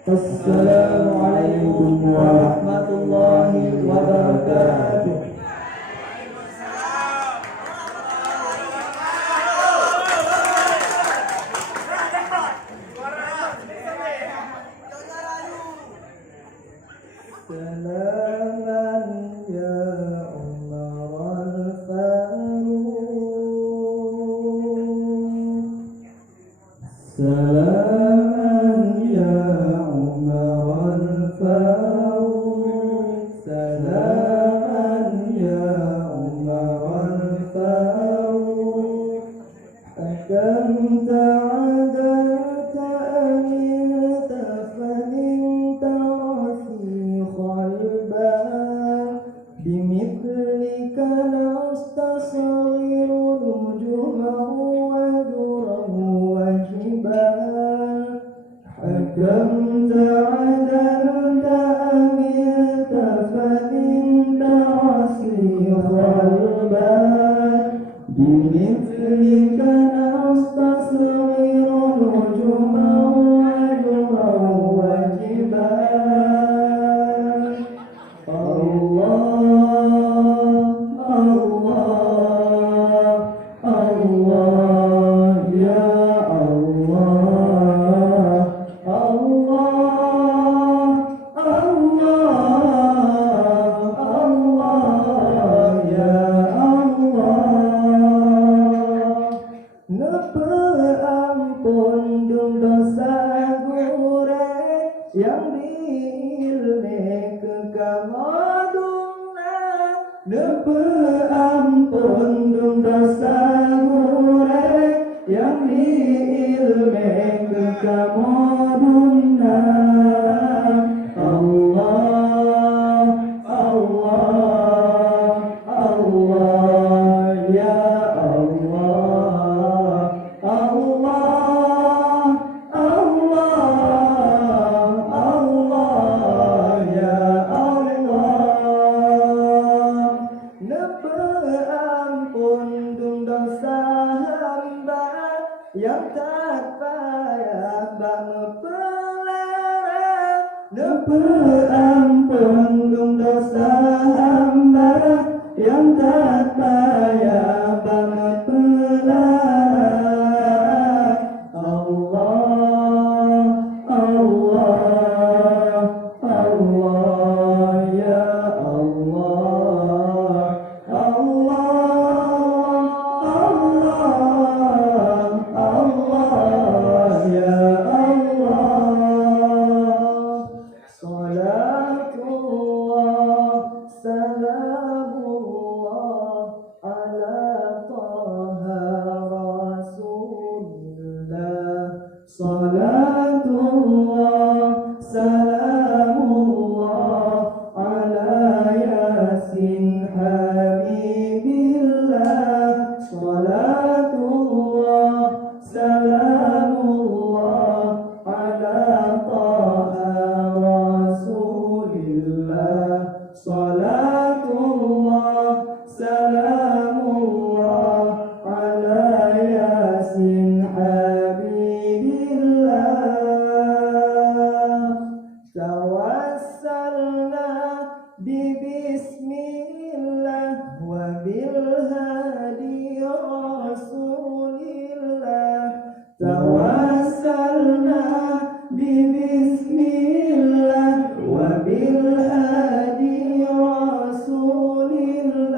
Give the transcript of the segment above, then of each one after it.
Assalamualaikum warahmatullahi wabarakatuh. Salaman ya Umar al-Faruq, salaman ya Umar al-Faruq, salaman ya Umar al-Faruq, hakamta adalta amilta faninta بمثلك نستصغر نجومه ودره وجبال حكمت عدلت أملت فإنت رسيخ البال بمثلك نستصغر نجومه ودره وجبال yang diilne kekamaduna ampun dum dosa gure yang diilne kekamaduna. Allah Allah Allah ya Allah Allah Allah ya Allah, ampun dum dosa hamba yang tak payah mempelaran. Ampun dum dosa hamba yang tak payah mempelaran. Allah Allah Allah ya Allah Allah Allah Allah ya Allah. Salatullah salamullah ala taha rasulillah. Salatullah salamullah ala yasin habibillah. Salatullah salamullah ala taha rasulillah. Salatullah salamullah ala yasin habibillah. Tawassalna bismillah wa bil hadi rasulillah. Tawassalna bismillah wa bil hadi rasulillah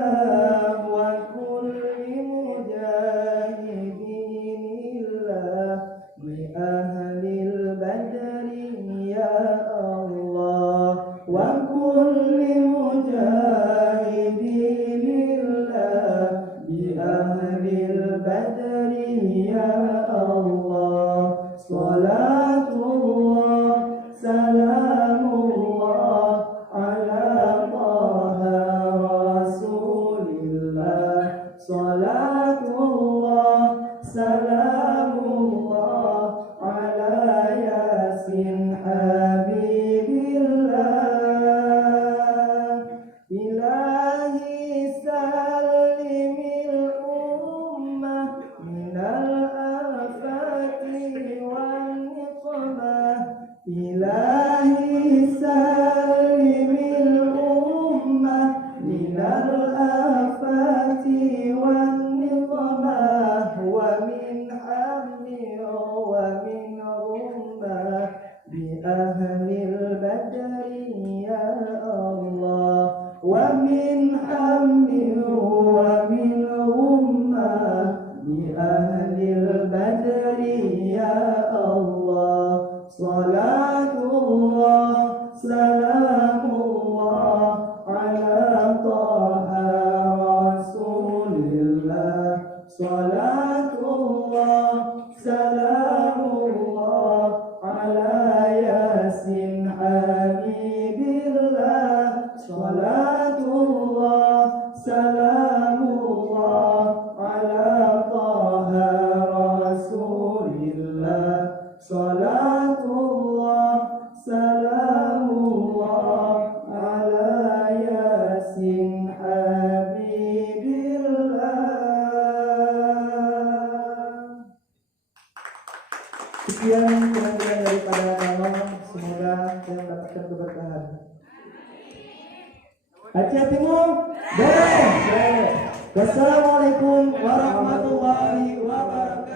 wa kulli mujahidinillah bi ahlil badri ya Allah wa kulli mujahidinillah bi ahlil badri ya Allah. Salatullah salamullah ala من هم ومن غمة بأهل البدر يا الله صلاة الله سلام الله على طه رسول الله صلاة الله سلام الله على ياسين حبيب الله صلاة الله سلام الله على طه رسول الله صلاة الله سلام الله على ياسين حبيب الله. Sekian penampilan daripada Kalong, semoga kita mendapatkan keberkahan. Hati-hatimu, boleh. Wassalamualaikum warahmatullahi wabarakatuh.